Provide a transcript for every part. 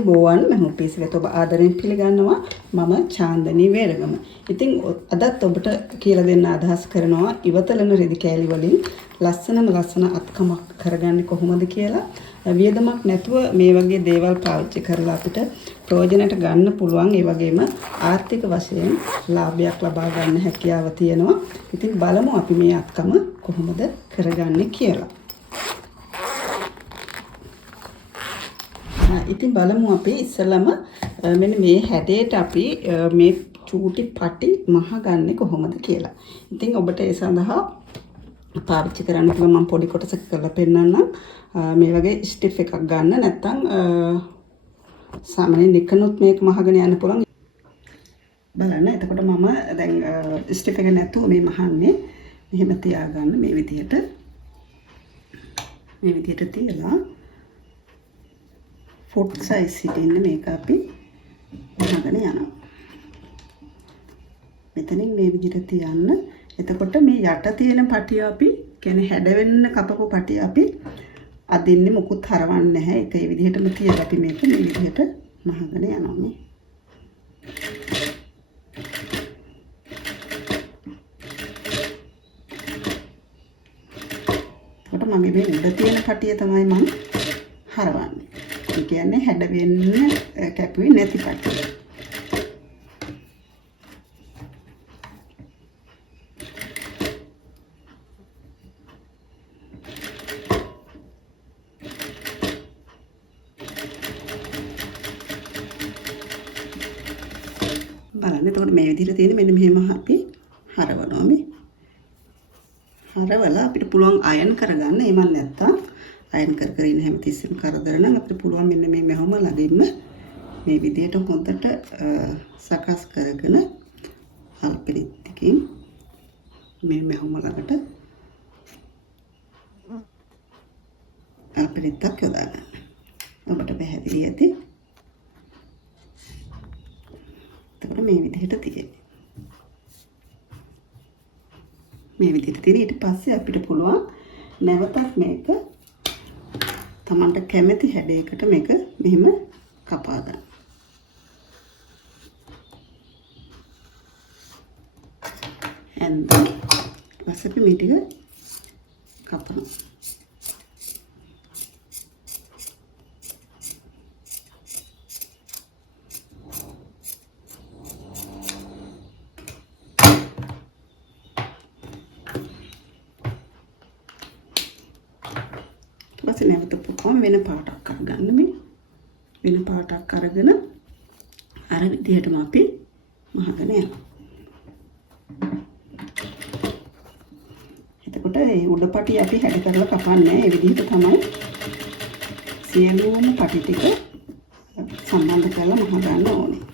ආයුබෝවන් මහුම් පියසකට ඔබ ආදරෙන් පිළිගන්නවා මම චාන්දනී වේරගම. ඉතින් අදත් ඔබට කියලා දෙන්න අදහස් කරනවා ඉවතලන රෙදි කෑලි වලින් ලස්සන අත්කමක් කරගන්නේ කොහොමද කියලා. වියදමක් නැතුව මේ වගේ දේවල් පාවිච්චි කරලා අපිට ප්‍රයෝජනට ගන්න පුළුවන්. ඒ වගේම ආර්ථික වශයෙන් ලාභයක් ලබා ගන්න හැකියාව තියෙනවා. ඉතින් බලමු අපි මේ අත්කම කොහොමද කරගන්නේ කියලා. ඉතින් බලමු අපි ඉස්සෙල්ලම මෙන්න මේ හැඩයට අපි මේ චූටි පටි මහගන්නේ කොහොමද කියලා. ඉතින් ඔබට ඒ සඳහා පාවිච්චි කරන්න පුළුවන් මම පොඩි කොටසක් කරලා පෙන්නන්නම්. මේ වගේ ස්ටිෆ් එකක් ගන්න නැත්නම් සාමාන්‍යයෙන් එකනොත් මේක මහගෙන යන්න පුළුවන්. බලන්න එතකොට මම දැන් ස්ටිෆ් එක නැතුව මේ මහන්නේ මෙහෙම තියාගන්න මේ විදිහට තියලා ෆොට් සයිස් හිටින්න මේක අපි මහගෙන යනවා. මෙතනින් මේ විදිහට තියන්න. එතකොට මේ යට තියෙන පටිය අපි කියන්නේ හැඩ වෙන්න කපපු පටිය අපි අදින්නේ මුකුත් හරවන්නේ නැහැ. ඒක ඒ විදිහටම තියලා අපි මේක මේ විදිහට මහගෙන යනවා මේ. එතකොට මගේ මේ උඩ තියෙන පටිය තමයි මම හරවන්නේ. ඒ කියන්නේ හැඩ වෙන්න කැපුවේ නැති පටිය. බලන්න එතකොට මේ විදිහට තියෙන මෙන්න මෙහෙම අපි හරවනවා මේ. හරවලා අපිට පුළුවන් අයන් කරගන්න. එමන් නැත්තම් අයන් කර ඉන්න හැමතිස්සෙම කරදර නම් අපිට පුළුවන් මෙන්න මේ මැහුම ළඟින්ම මේ විදිහට හොඳට සකස් කරගෙන අල්පෙරිත්තකින් මේ මැහුම ළඟට අල්පෙරිත්තක් යොදා ගන්න. ඔබට පැහැදිලි ඇති. එතකොට මේ විදිහට තියෙන්නේ. මේ විදිහට තියෙන ඊට පස්සේ අපිට පුළුවන් නැවතත් මේක තමන්ට කැමති හැඩයකට මේක මෙහෙම කපා ගන්න. එන්ද වසපි මේ ටික කපනවා. ඊපස්සේ නැවත පුපුවම වෙන පාටක් අරගන්න මේ. වෙන පාටක් අරගෙන අර විදිහටම අපි මහගෙන යනවා. එතකොට මේ උඩ පටි අපි හැඩ කරලා කපන්නේ. ඒ විදිහට තමයි සියලුම පටි ටික සම්බන්ධ කරලා මහගන්න ඕනේ.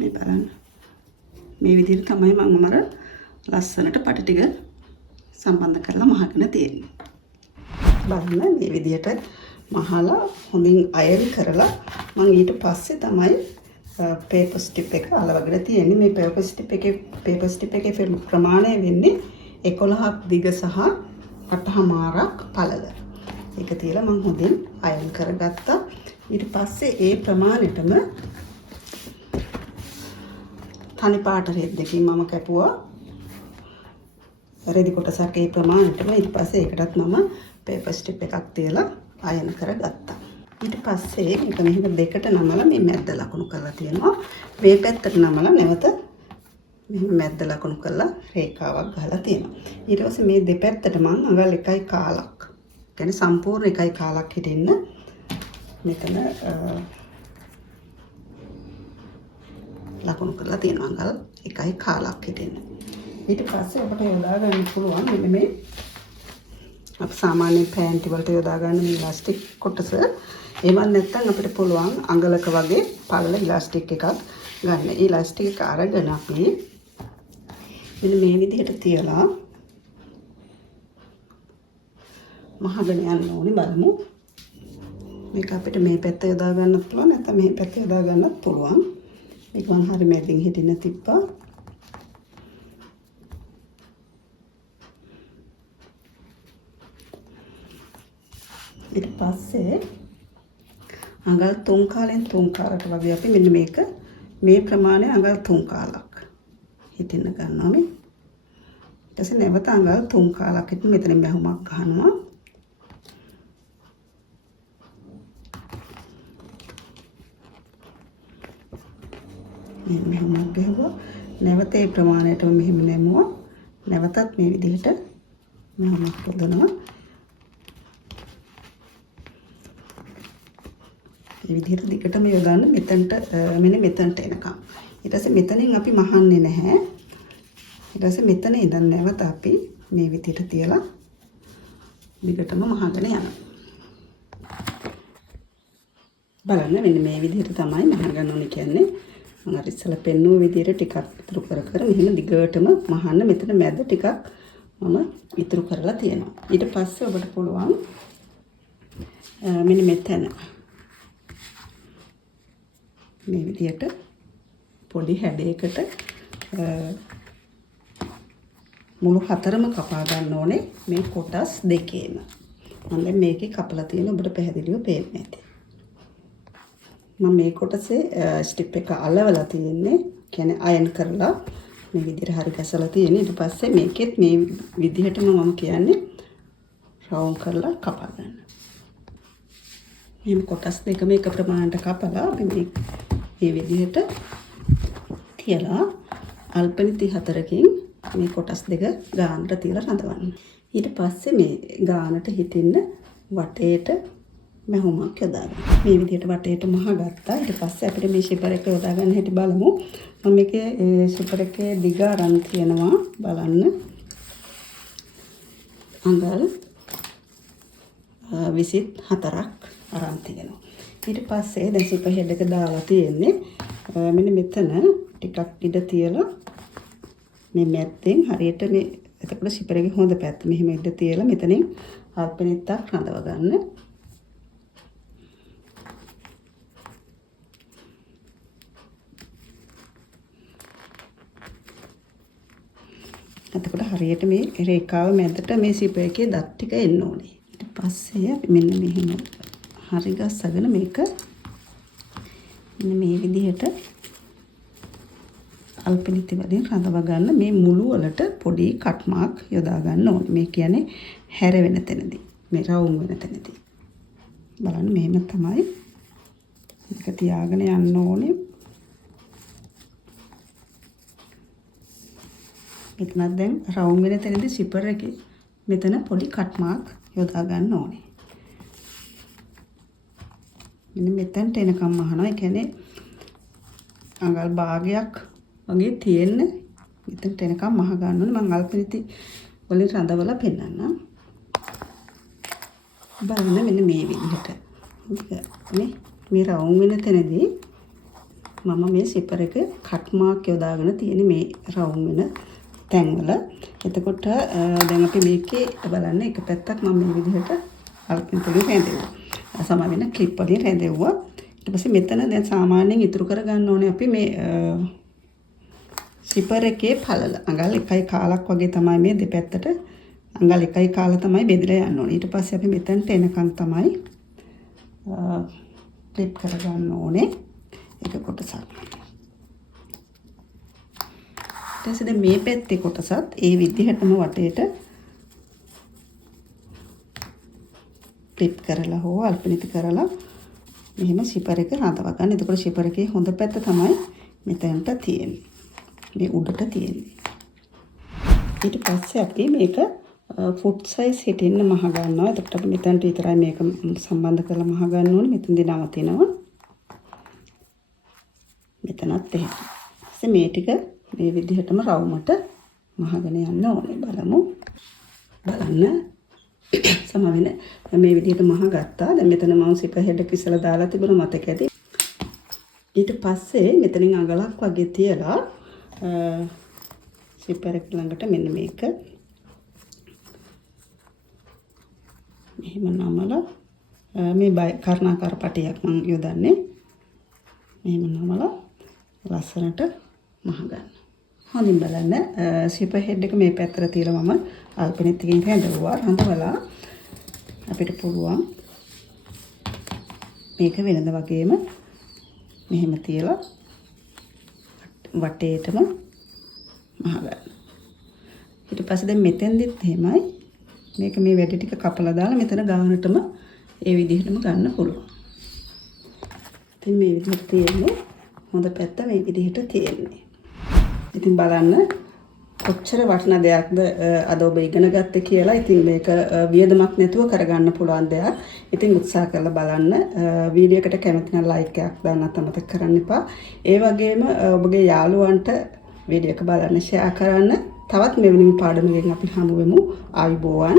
මේ බලන්න මේ විදිහට තමයි මම අර ලස්සනට පටි ටික සම්බන්ධ කරලා මහගෙන තියෙන්නේ. බලන්න මේ විදිහට මහලා හොඳින් අයන් කරලා මම ඊට පස්සේ තමයි පේපර් ස්ටිප් එක අලවගෙන තියෙන්නේ. මේ පේපර් ස්ටිප් එකේ ප්‍රමාණය වෙන්නේ 11ක් දිග සහ 8මාරක් පළල. ඒක තියලා මම හොඳින් අයන් කරගත්තා. ඊට පස්සේ ඒ ප්‍රමාණයටම තනි පාට රෙද්දකින් මම කැපුවා. රෙදි කොටසක් ඒ ප්‍රමාණයටම. ඊට පස්සේ ඒකටත් මම පේපර් ස්ටිප් එකක් තියලා අයන් කරගත්තා. ඊට පස්සේ මේක මෙහෙම දෙකට නමලා මේ මැද්ද ලකුණු කරලා තියෙනවා. මේ පැත්තට නමලා නැවත මෙහෙම මැද්ද ලකුණු කරලා රේඛාවක් ගහලා තියෙනවා. ඊට පස්සේ මේ දෙපැත්තට මම අඟල් 1.1ක්. කියන්නේ සම්පූර්ණ 1.1ක් හිටින්න මෙතන ලකුණු කරලා තියෙනවා අඟල් 1.1ක් හිටින්න. ඊට පස්සේ ඔබට යොදා ගන්න පුළුවන් මෙන්න මේ අප සාමාන්‍ය පෑන්ටි වලට යොදා ගන්න මේ ඉලාස්ටික් කොටස. එහෙම නැත්නම් අපිට පුළුවන් අඟලක වගේ පළල ඉලාස්ටික් එකක් ගන්න. ඒ ඉලාස්ටික් එක අරගෙන අපි මෙන්න මේ විදිහට තියලා මහගෙන යන්න ඕනේ. බලමු. මේක අපිට මේ පැත්ත යොදා ගන්නත් පුළුවන් නැත්නම් මේ පැත්ත යොදා ගන්නත් පුළුවන්. ඒක මම හරි මැදින් හිටින්න තිබ්බා. ඊට පස්සේ අඟල් 3 කාලෙන් 3 කාලකට වගේ අපි මෙන්න මේක මේ ප්‍රමාණය අඟල් 3 කාලක් හිටින්න ගන්නවා මේ. ඊට පස්සේ නැවත අඟල් 3 කාලක් හිටින්න මෙතන මැහුමක් ගන්නවා. මේ මැහුමක් ගහුවා. නැවත ඒ ප්‍රමාණයටම මෙහෙම නැමුවා. නැවතත් මේ විදිහට මැහුමක් යොදනවා. මේ විදිහට දිගටම යොදන්න මෙතනට මෙන්න මෙතනට එනකම්. ඊට පස්සේ මෙතනින් අපි මහන්නේ නැහැ. ඊට පස්සේ මෙතන ඉඳන් නැවත අපි මේ විදිහට තියලා දිගටම මහගෙන යනවා. බලන්න මෙන්න මේ විදිහට තමයි මහගන්න ඕනේ කියන්නේ. මම අර ඉස්සෙල්ලා පෙන්නුව විදිහට ටිකක් ඉතුරු කර මෙහෙම දිගටම මහන්න මෙතන මැද ටිකක් මම ඉතුරු කරලා තියෙනවා. ඊට පස්සේ ඔබට පුළුවන් මෙන්න මෙතන මේ විදිහට පොඩි හැඩයකට මුළු හතරම කපා ගන්න ඕනේ මේ කොටස් දෙකේම. මම දැන් මේකේ කපලා තියෙන ඔබට පැහැදිලිව පේන්නේ නැති. මම මේ කොටසේ ස්ටිප් එක අලවලා තියෙන්නේ. කියන්නේ අයන් කරලා මේ විදිහට හරි ගසලා තියෙන. ඊට පස්සේ මේකෙත් මේ විදිහටම මම කියන්නේ රවුම් කරලා කපා ගන්න. මේ කොටස් දෙකම එක ප්‍රමාණයට කපලා අපි මේ විදිහට තියලා අල්පනි 34කින් මේ කොටස් දෙක ගානට තියලා රඳවන්න. ඊට පස්සේ මේ ගානට හිටින්න වටේට මැහුමක් යොදාගන්න. මේ විදිහට වටේට මහගත්තා. ඊට පස්සේ අපිට මේ ෂිපර් එක යොදා ගන්න හැටි බලමු. මම මේකේ ෂිපර් එකේ දිග අරන් තියනවා බලන්න. අඟල් 24ක් අරන් තියෙනවා. ඊට පස්සේ දැන් ෂිපර් හෙඩ් එක දාලා තියෙන්නේ මෙන්න මෙතන ටිකක් ඉඩ තියලා මේ මැත්තෙන් හරියට මේ එතකොට ෂිපර් එකේ හොඳ පැත්ත මෙහෙම ඉඩ තියලා මෙතනින් අල්පෙනිත්තක් රඳව ගන්න. එතකොට හරියට මේ රේඛාව මැදට මේ ෂිපර් එකේ දත් ටික එන්න ඕනේ. ඊට පස්සේ අපි මෙන්න මෙහෙම හරි ගස්සගෙන මේක මෙන්න මේ විදිහට අල්පෙනිති වලින් රඳව ගන්න. මේ මුළු වලට පොඩි කට් මාක් යොදා ගන්න ඕනේ. මේ කියන්නේ හැරෙවෙන තැනදී මේ රවුම් වෙන තැනදී බලන්න මෙහෙම තමයි මේක තියාගෙන යන්න ඕනේ. මෙතනත් දැන් රවුම් වෙන තැනදී ෂිපර් එකේ මෙතන පොඩි කට් මාක් යොදා ගන්න ඕනේ. මෙන්න මෙතනට එනකම් අහනවා. ඒ කියන්නේ අඟල් භාගයක් වගේ තියෙන්න මෙතනට එනකම් මහ ගන්න ඕනේ. මම අල්පෙනිති වලින් රඳවලා පෙන්නන්නම්. බලන්න මෙන්න මේ විදිහට. මේ රවුම් වෙන තැනදී මම මේ ෂිපර් එක කට් මාක් යොදාගෙන තියෙන මේ රවුම් වෙන තැන්වල. එතකොට දැන් අපි මේකේ බලන්න එක පැත්තක් මම මේ විදිහට අල්පෙනිති වලින් රැඳෙවුවා. සම වෙන ක්ලිප් වලින් රැඳෙවුවා. ඊට පස්සේ මෙතන දැන් සාමාන්‍යයෙන් ඉතුරු කර ගන්න ඕනේ අපි මේ ෂිපර් එකේ පළල අඟල් 1 කාලක් වගේ තමයි මේ දෙපැත්තට අඟල් 1 කාල තමයි බෙදලා යන්න ඕනේ. ඊට පස්සේ අපි මෙතනට එනකන් තමයි ක්ලිප් කර ගන්න ඕනේ එක කොටසක්. ඊට පස්සේ මේ පැත්තේ කොටසත් ඒ විදිහටම වටේට ක්ලිප් කරලා හෝ අල්පෙනිති කරලා මෙහෙම ෂිපර් එක රඳව ගන්න. එතකොට ෂිපර් එකේ හොඳ පැත්ත තමයි මෙතනට තියෙන්නේ. මේ උඩට තියෙන්නේ. ඊට පස්සේ අපි මේක ෆුට් සයිස් හිටින්න මහ ගන්නවා. එතකොට අපි මෙතනට විතරයි මේක සම්බන්ධ කරලා මහ ගන්න ඕනේ. මෙතනදී නවතිනවා. මෙතනත් එහෙම. ඊට මේ ටික මේ විදිහටම රවුමට මහගෙන යන්න ඕනේ. බලමු. බලන්න සම වෙන මේ විදිහට මහ ගත්තා. දැන් මෙතන මම ෂිපර් හෙඩ් එක ඉස්සලා දාලා තිබුණා මතක ඇති. ඊට පස්සේ මෙතනින් අඟලක් වගේ තියලා ෂිපර් එක ළඟට මෙන්න මේක මෙහෙම නමලා මේ කරනාකාර පටියක් මම යොදන්නේ. මෙහෙම නමලා ලස්සනට මහ ගන්න. හොඳින් බලන්න සිපර් හෙඩ් එක මේ පැත්තට තියලා මම අල්පෙනෙත් එකකින් හැදවුවා. හඳවලා අපිට පුළුවන් මේක වෙනද වගේම මෙහෙම තියලා වටේටම මහ ගන්න. ඊට පස්සේ දැන් මෙතෙන්දිත් එහෙමයි මේක මේ වැඩි ටික කපලා දාලා මෙතන ගානටම ඒ විදිහටම ගන්න පුළුවන්. ඉතින් මේ විදිහට තියෙන්නේ හොඳ පැත්ත මේ විදිහට තියෙන්නේ. ඉතින් බලන්න කොච්චර වටිනා දෙයක්ද අද ඔබ ඉගෙන ගත්තේ කියලා. ඉතින් මේක වියදමක් නැතුව කරගන්න පුළුවන් දෙයක්. ඉතින් උත්සාහ කරලා බලන්න. වීඩියෝ එකට කැමති නම් ලයික් එකක් දාන්නත් අමතක කරන්න එපා. ඒ වගේම ඔබගේ යාළුවන්ට වීඩියෝ එක බලන්න ෂෙයා කරන්න. තවත් මෙවැනි පාඩමකින් අපි හමු වෙමු. ආයුබෝවන්.